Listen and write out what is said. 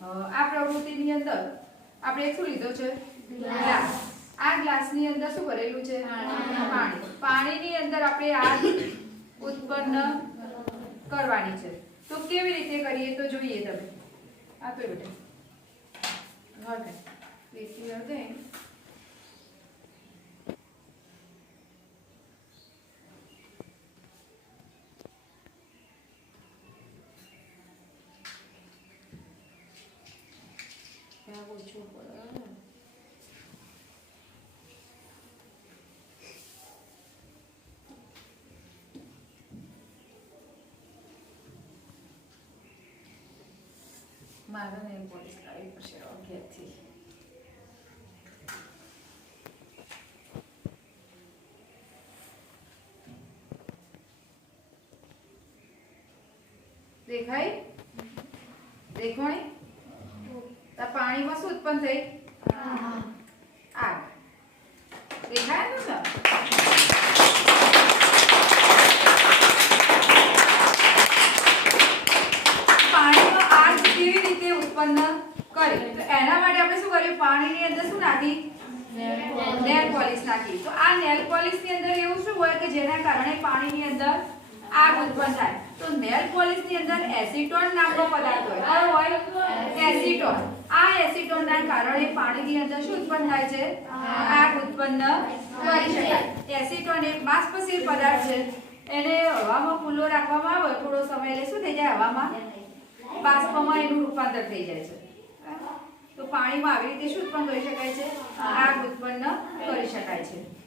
આ પ્રવૃત્તિની અંદર આપણે શું લીધો છે ગ્લાસ આ ગ્લાસની અંદર શું ભરેલું છે પાણી પાણીની અંદર આપણે આગ ઉત્પન્ન કરવાની છે તો કેવી રીતે કરીએ તો જોઈએ તમે આપે બેટા ઓકે પ્લીઝ યુ ધેન મારે નેલ પોલિશ કરવી પડશે ઘેરથી દેખાય દેખાય તો પાણીમાં શું ઉત્પન્ન થઈ આગ દેખાય ને સર પાણીમાં આગ કેવી રીતે ઉત્પન્ન કરી તો એના માટે આપણે શું કર્યું પાણીની અંદર શું નાખી નેલ પોલિશ નાખી તો આ નેલ પોલિશની અંદર એવું શું હોય કે જેના કારણે પાણીની અંદર આગ ઉત્પન્ન થાય તો નેલ પોલિશ ની અંદર એસીટોન નામનો પદાર્થ હોય કયો હોય એસીટોન આ એસીટોન ના કારણે પાણીની અંદર શું ઉત્પન્ન થાય છે આગ ઉત્પન્ન કરી શકાય એસીટોન એક બાષ્પશીલ પદાર્થ છે એને હવામાં ખુલ્લો રાખવામાં આવે થોડો સમય એટલે શું થઈ જાય હવામાં બાષ્પમાં એનું રૂપાંતર થઈ જાય છે તો પાણીમાં આવી રીતે શું ઉત્પન્ન કરી શકાય છે આગ ઉત્પન્ન કરી શકાય છે